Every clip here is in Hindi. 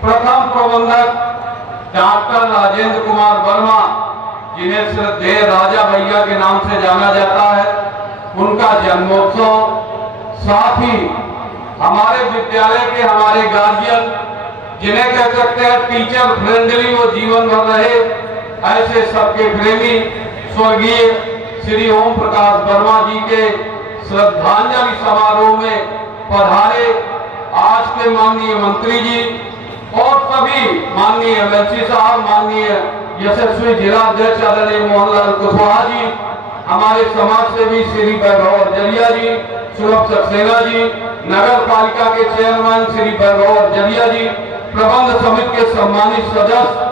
प्रथम प्रबंधक डॉक्टर राजेंद्र कुमार वर्मा, जिन्हें श्रद्धेय राजा भैया के नाम से जाना जाता है, उनका जन्मोत्सव, साथ ही हमारे विद्यालय के हमारे गार्जियन, जिन्हें कह सकते हैं टीचर फ्रेंडली वो जीवन भर रहे, ऐसे सबके प्रेमी स्वर्गीय श्री ओम प्रकाश वर्मा जी के श्रद्धांजलि समारोह में पधारे आज के माननीय मंत्री जी और सभी माननीय एमएलसी साहब, माननीय यशस्वी जिला अध्यक्ष आदरणीय मोहनलाल कुशवाहा जी, हमारे समाज सेवी श्री वैभव अर्जरिया जी, सुलभ सक्सेना जी, नगर पालिका के चेयरमैन श्री वैभव अर्जरिया जी, प्रबंध समिति के सम्मानित सदस्य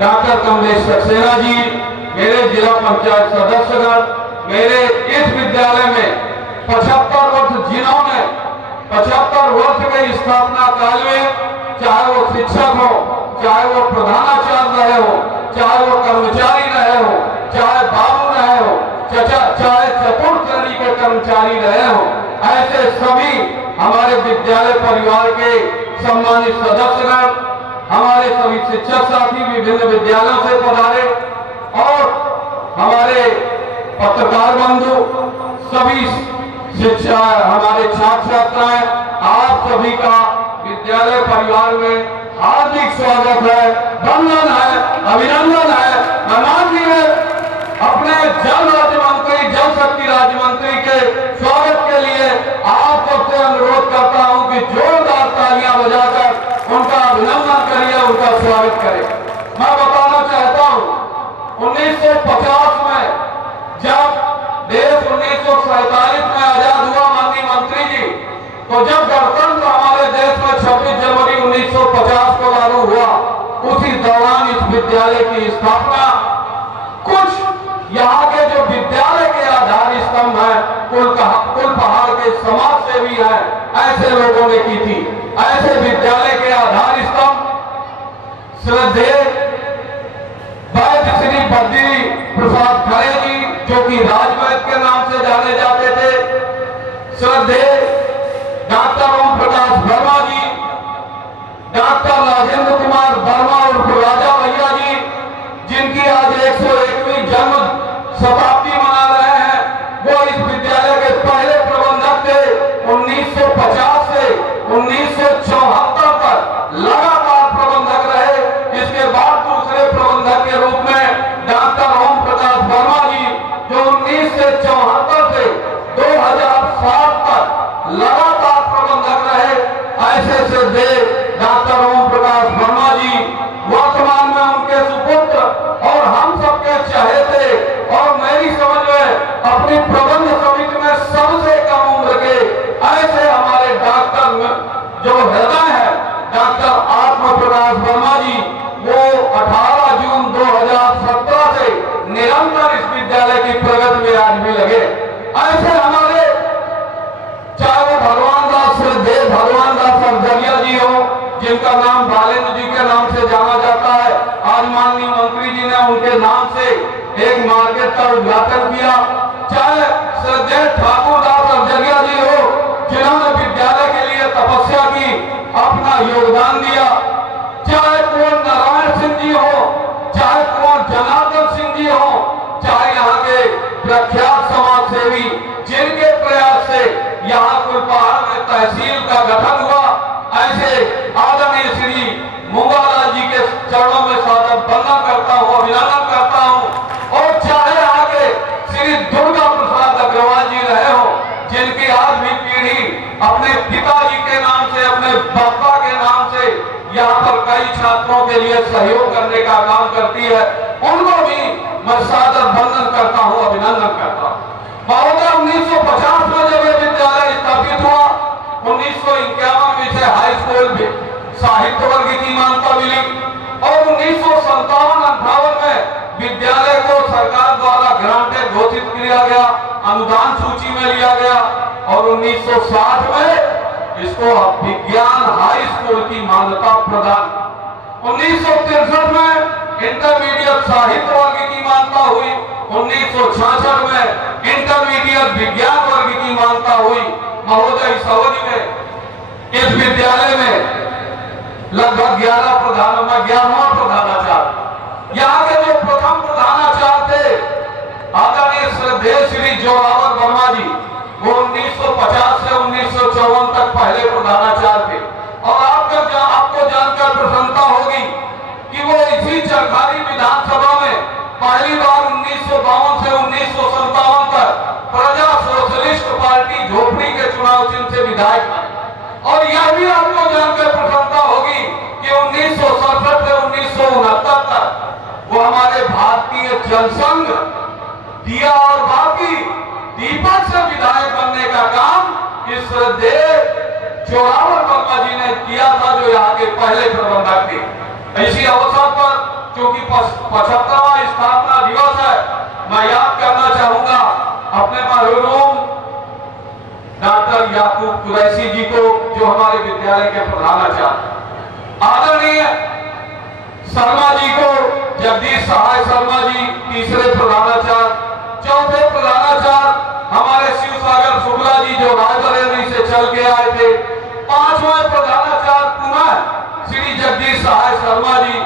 डॉक्टर कमलेश सक्सेना जी, मेरे जिला पंचायत सदस्यगण, मेरे इस विद्यालय में 75 वर्ष जिन्होंने 75 वर्ष के स्थापना काल में, चाहे वो शिक्षक हो, चाहे वो प्रधानाचार्य रहे हो, चाहे वो कर्मचारी रहे हो, चाहे बाबू रहे हो, चाहे चतुर्थ श्रेणी के कर्मचारी रहे हो, ऐसे सभी हमारे विद्यालय परिवार के सम्मानित सदस्यगण, हमारे सभी शिक्षक साथी विभिन्न विद्यालयों से पधारे और हमारे पत्रकार बंधु, सभी शिक्षा हमारे छात्र छात्राएं, आप सभी का विद्यालय परिवार में हार्दिक स्वागत है, वंदन है, अभिनंदन है। मैं माननीय अपने जल राज्य मंत्री, जल शक्ति राज्य मंत्री के स्वागत के लिए आप सबसे अनुरोध करता हूं कि जोरदार तालियां बजाकर उनका अभिनंदन करिए, उनका स्वागत करें। मैं बताना चाहता हूं 1950 में जब देश 1947 में आजाद हुआ माननीय मंत्री जी, तो जब गणतंत्र हमारे देश में 26 जनवरी 1950 को लागू हुआ, उसी दौरान इस विद्यालय की स्थापना कुछ यहाँ के जो विद्यालय के आधार स्तंभ हैं, कुल पहाड़ के समाज सेवी हैं, ऐसे लोगों ने की थी। ऐसे विद्यालय के आधार स्तंभ श्रद्धेय वैद्य श्री बद्री प्रसाद खरे जी, जो कि राजवैद्य के नाम से जाने जाते थे, श्रद्धेय डॉक्टर ओम प्रकाश वर्मा जी, डॉक्टर राजेंद्र कुमार वर्मा उर्फ राजा भैया जी, जिनकी आज 101वीं जन्म शताब्दी मना रहे हैं, वो इस विद्यालय के पहले प्रबंधक थे। 1950 से 1974 तक लगातार प्रबंधक रहे। इसके बाद दूसरे प्रबंधक के रूप में डॉक्टर ओम प्रकाश वर्मा जी, जो 1974 से 2007 तक लगातार प्रबंधक रहे। ऐसे श्रद्धेय डॉक्टर ओम प्रकाश वर्मा जी वर्तमान में उनके सुपुत्र और हम सबके चहेते और मेरी समझ में अपनी प्रबंध समिति में सबसे कम उम्र के ऐसे हमारे डॉक्टर जो हृदय है, डॉक्टर आत्म प्रकाश वर्मा जी, वो 18 जून 2017 से निरंतर इस विद्यालय की प्रगति में आज भी लगे। ऐसे हमारे चाहे वो भगवान दास श्रद्धेय भगवान दास अर्जरिया जी हो, जिनका नाम बालेंद्र जी के नाम से जाना जाता है, आज माननीय मंत्री जी ने उनके नाम से एक मार्केट का उद्घाटन किया। चाहे श्रद्धेय ठाकुर दास अर्जरिया जी हो, जिन्होंने विद्यालय के लिए तपस्या की, अपना योगदान दिया। चाहे कुंवर नारायण सिंह जी हो, चाहे कुंवर जनार्दन सिंह जी हो, चाहे यहाँ के प्रख्यात समाज सेवी, जिनके प्रयास से यहाँ कुलपहाड़ में तहसील का गठन हुआ, ऐसे आदरणीय श्री मूंगालाल जी के चरणों में सादर वंदन करता हूँ, अभिनंदन करता हूँ। और चाहे आगे श्री दुर्गा प्रसाद अग्रवाल जी रहे हो, जिनकी आज भी पीढ़ी अपने पिताजी के नाम से, अपने पापा के नाम से यहाँ पर कई छात्रों के लिए सहयोग करने का काम करती है, उनको भी मैं सादर वंदन करता हूँ, अभिनंदन करता हूँ। महोदय 1950 में जब यह विद्यालय स्थापित हुआ, 1951 में इसे हाई स्कूल साहित्य वर्ग की मान्यता मिली और 1957-58 में विद्यालय को सरकार द्वारा ग्रांटेड घोषित किया गया, अनुदान सूची में लिया गया और 1960 में इसको विज्ञान हाई स्कूल की मान्यता प्रदान। 1963 में इंटरमीडिएट साहित्य वर्ग की मान्यता हुई, 1966 में इंटरमीडिएट विज्ञान वर्ग की मान्यता हुई। महोदय इस अवधि में इस विद्यालय में लगभग 11वां प्रधानाचार्य। यहाँ के जो प्रथम प्रधानाचार्य थे आदरणीय श्रद्धेय श्री जोरावर वर्मा जी, वो 1950 से 1954 तक पहले प्रधानाचार्य थे। और आपको जानकर प्रसन्नता होगी कि वो इसी चरखारी विधानसभा में पहली बार 1952 से 1957 तक प्रजा सोशलिस्ट पार्टी झोपड़ी के चुनाव चिन्ह से विधायक बने। और यह भी आपको जानकर प्रसन्नता होगी कि 1967 से 1969 तक वो हमारे भारतीय जनसंघ दिया और बाकी दीपक से विधायक बनने का काम इस जोरावर वर्मा जी ने किया था, जो यहाँ के पहले प्रबंधक थे। इसी अवसर पर क्योंकि 75वां स्थापना दिवस है, मैं याद करना चाहूंगा अपने मरहूम डॉक्टर याकूब कुरैशी जी को, जो हमारे विद्यालय के प्रधानाचार्य, आदरणीय शर्मा जी को, जगदीश सहाय शर्मा जी तीसरे प्रधानाचार्य, चौथे प्रधानाचार्य हमारे शिवसागर शुक्ला जी जो रायबरेली से चल के आए थे, पांचवें प्रधानाचार्य पुनः श्री जगदीश सहाय शर्मा जी,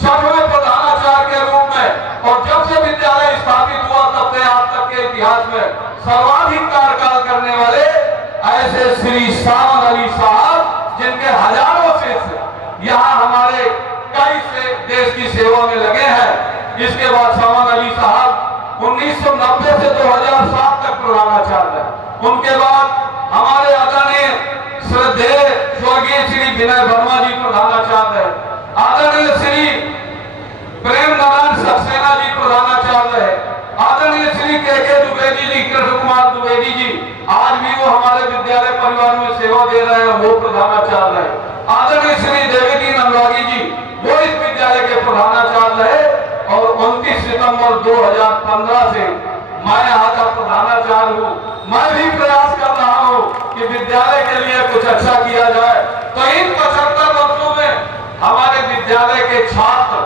छठवें प्रधानाचार्य के रूप में। और जब से विद्यालय स्थापित हुआ तब से आज तक के इतिहास में सर्वाधिक कार्यकाल करने वाले ऐसे श्री सावन अली साहब, जिनके हजारों शिष्य यहाँ हमारे कई से देश की सेवा में लगे हैं। इसके बाद सावन अली साहब 1990 से 2007 तक प्रधानाचार्य है। उनके बाद हमारे आदरणीय श्रद्धेय स्वर्गीय श्री विनय वर्मा जी प्रधानाचार्य है। आदरणीय श्री प्रेम नारायण सक्सेना जी प्रधानाचार्य है। आदरणीय श्री के द्विवेदी जी, कृष्ण कुमार द्विवेदी जी, आज भी वो हमारे विद्यालय परिवार में सेवा दे रहे हैं, वो प्रधानाचार्य है। आदरणीय श्री देवी नंदवागी जी, वो इस विद्यालय के प्रधानाचार्य है। और 29 सितंबर 2015 से मैं यहाँ का प्रधानाचार्य हूँ। मैं भी प्रयास कर रहा हूँ कि विद्यालय के लिए कुछ अच्छा किया जाए। तो इन 75 वर्षों में हमारे विद्यालय के छात्र,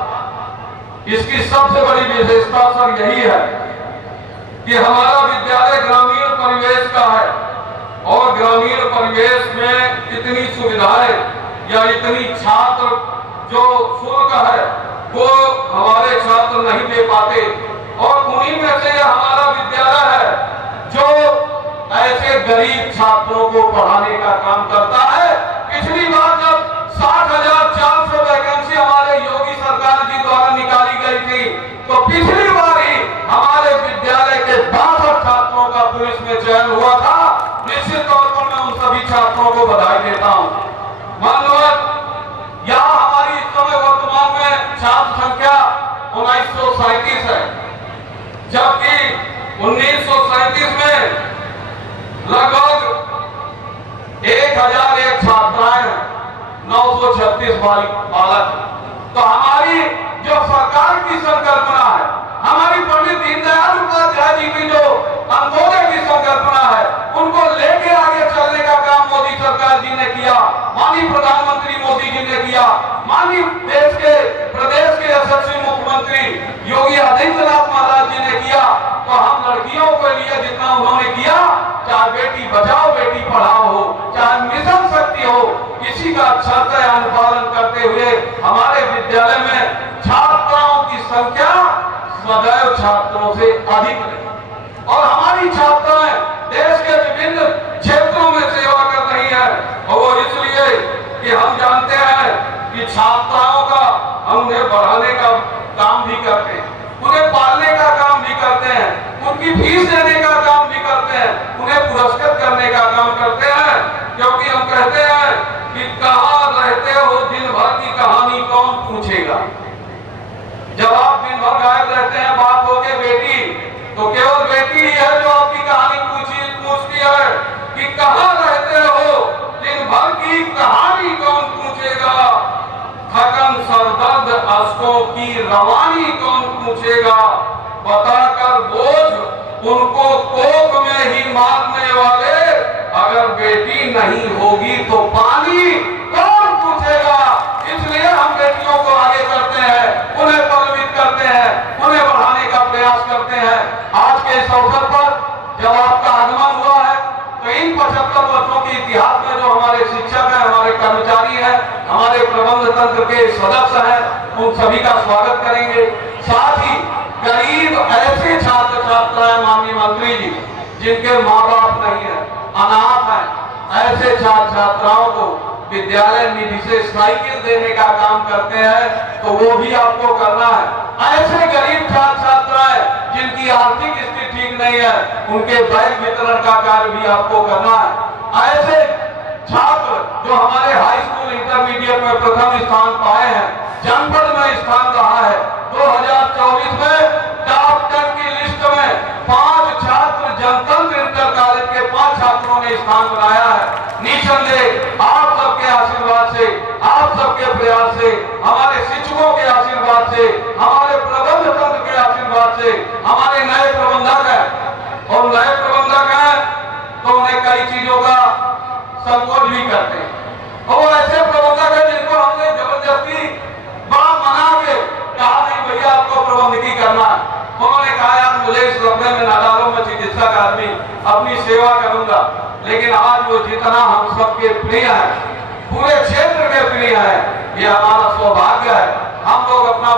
इसकी सबसे बड़ी विशेषता सर यही है कि हमारा विद्यालय ग्रामीण परिवेश का है। और ग्रामीण परिवेश में इतनी सुविधाएं या इतनी छात्र जो शुल्क है वो हमारे छात्र नहीं दे पाते। और उन्हीं में से हमारा विद्यालय है जो ऐसे गरीब छात्रों को पढ़ाने का काम करता है। पिछली बार जब 60,400 वैकेंसी हमारे योगी सरकार जी द्वारा निकाली गई थी, तो पिछली बार ही हमारे विद्यालय के 62 छात्रों का पुलिस में चयन हुआ था। निश्चित तौर पर मैं उन सभी छात्रों को बधाई देता हूँ। माननीय यहाँ हमारी इस समय वर्तमान में छात्र संख्या 1937 है, जबकि 1937 में लगभग 1001 छात्राएं, 936 बालक। तो हमारी जो सरकार की संकल्पना है, हमारी पंडित दीनदयाल उपाध्याय जी की जो अंत्योदय की संकल्पना है, उनको लेके आगे चलने का काम मोदी सरकार जी ने किया, माननीय प्रधानमंत्री मोदी जी ने किया, माननीय देश के प्रदेश के यशस्वी मुख्यमंत्री योगी आदित्यनाथ महाराज जी ने किया। तो हम लड़कियों के लिए जितना उन्होंने किया, चाहे बेटी बचाओ बेटी पढ़ाओ हो, चाहे मिशन शक्ति हो, इसी का अक्षरशः अनुपालन करते हुए हमारे विद्यालय में छात्राओं की संख्या सदैव छात्रों से अधिक रही। और हमारी छात्राएं देश के विभिन्न क्षेत्रों में सेवा कर रही हैं। और वो इसलिए कि हम जानते हैं कि छात्राओं का हमने बढ़ाने का काम भी करते हैं, उन्हें पालने का काम भी करते हैं, उनकी फीस देने का काम भी करते हैं, उन्हें पुरस्कृत करने का काम करते हैं। क्योंकि हम कहते हैं कि कहाँ रहते हो दिन भर की कहानी कौन पूछेगा। जब आप दिन भर गायब रहते हैं बाप हो के बेटी, तो केवल बेटी ही है जो आपकी कहानी पूछती है कि कहाँ रहते हो दिन भर की कहानी कौन पूछेगा। थकन सरदर्द अश्कों की रवानी कौन पूछेगा। बताकर बोझ उनको कोख में ही मारने वाले, अगर बेटी नहीं होगी तो पानी कौन पूछेगा। इसलिए हम बेटियों को आगे करते हैं, उन्हें प्रेरित करते हैं, उन्हें बढ़ाने का प्रयास करते हैं। आज के इस अवसर पर जब आपका आगमन हुआ है, तो इन 75 वर्षों के इतिहास में जो हमारे शिक्षक हैं, हमारे कर्मचारी हैं, हमारे प्रबंध तंत्र के सदस्य हैं, उन सभी का स्वागत करेंगे। साथ ही गरीब ऐसे छात्र छात्राएं माननीय मंत्री जी जिनके माँ बाप नहीं है, अनाथ हैं, ऐसे छात्र छात्राओं को विद्यालय निधि से साइकिल देने का काम करते हैं, तो वो भी आपको करना है। ऐसे गरीब छात्र छात्राएं जिनकी आर्थिक स्थिति ठीक नहीं है, उनके बैग वितरण का कार्य भी आपको करना है। ऐसे छात्र जो हमारे हाई स्कूल इंटरमीडिएट में प्रथम स्थान पाए हैं, जनपद में स्थान रहा है, 2024 में टॉप 10 की लिस्ट में 5 छात्र जनतंत्र इंटर कॉलेज के 5 छात्रों ने स्थान बनाया है। निसंदेह आप सबके आशीर्वाद से, आप सबके प्रयास से, हमारे शिक्षकों के आशीर्वाद से, हमारे प्रबंध तंत्र के आशीर्वाद से, हमारे नए प्रबंधक हैं और नए प्रबंधक हैं तो उन्हें कई चीजों का संकोच भी करते हैं। और ऐसे प्रबंधक है जिनको हमने जबरदस्ती बड़ा मना के कहा नहीं भैया आपको प्रबंधकी करना है। उन्होंने कहा यार मुझे इस लम्बे में ना डालो, मैं चिकित्सक आदमी अपनी सेवा करूंगा। लेकिन आज वो जितना हम सबके प्रिय है, पूरे क्षेत्र के प्रिय है, ये हमारा सौभाग्य है। हम लोग अपना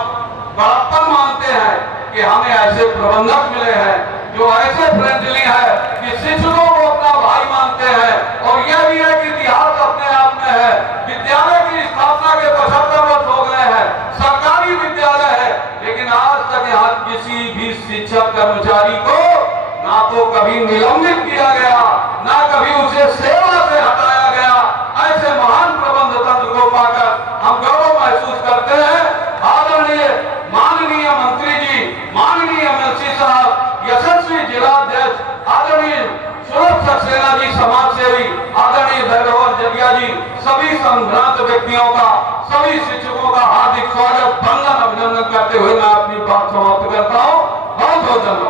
बड़प्पन मानते हैं कि हमें ऐसे प्रबंधक मिले हैं जो ऐसे फ्रेंडली है कि शिक्षकों को अपना भाई मानते हैं। और यह भी है कि इतिहास अपने आप में है, विद्यालय की स्थापना के 75 वर्ष हो गए हैं, सरकारी विद्यालय है, लेकिन आज तक यहाँ किसी भी शिक्षक कर्मचारी को ना तो कभी निलंबित किया गया, ना कभी उसे सेवा से हटाया गया। ऐसे महान प्रबंध तंत्र को पाकर हम गौरव महसूस करते हैं। आदरणीय माननीय मंत्री जी, माननीय एमएलसी साहब, यशस्वी जिलाध्यक्ष आदरणीय सुरभ सक्सेना जी, समाज सेवी आदरणीय भैरवर जलिया जी, सभी संभ्रांत व्यक्तियों का, सभी शिक्षकों का हार्दिक स्वागत, वंदन, अभिनंदन करते हुए मैं अपनी बात समाप्त करता हूँ। बहुत बहुत धन्यवाद।